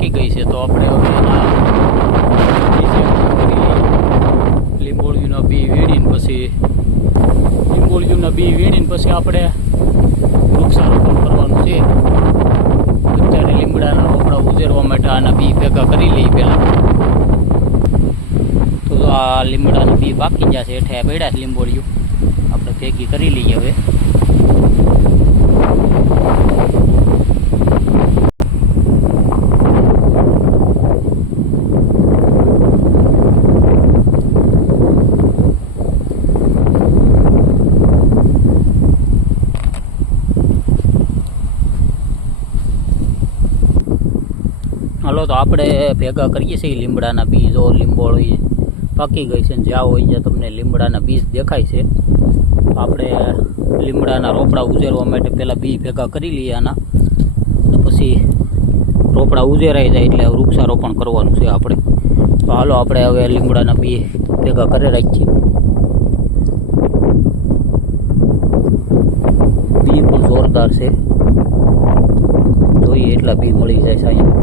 પાકી ગઈ છે, તો આપણે હવે લીંબોળીના બી વેડીને પછી લીંબોળીના બી વેડીને પછી આપણે વૃક્ષારોપણ કરવાનું છે. અત્યારે લીમડાના રોકડા ઉજેરવા માટે આના બી ભેગા કરી લઈએ પહેલાં. તો આ લીમડાના બી બાકી જશે હેઠે પડ્યા છે લીંબોળીઓ. આપણે ભેગી કરી લઈએ હવે. હાલો તો આપણે ભેગા કરીએ છીએ લીમડાના બીજો. લીંબોળી પાકી ગઈ છે જ્યાં હોય ત્યાં તમને લીમડાના બીજ દેખાય છે. આપણે લીમડાના રોપડા ઉજેરવા માટે પહેલાં બી ભેગા કરી લઈએ આના. પછી રોપડા ઉજેરાઈ જાય એટલે વૃક્ષારોપણ કરવાનું છે આપણે. તો હાલો આપણે હવે લીમડાના બી ભેગા કરી રાખીએ. બી પણ જોરદાર છે. જોઈએ એટલા બી મળી જાય છે અહીંયા.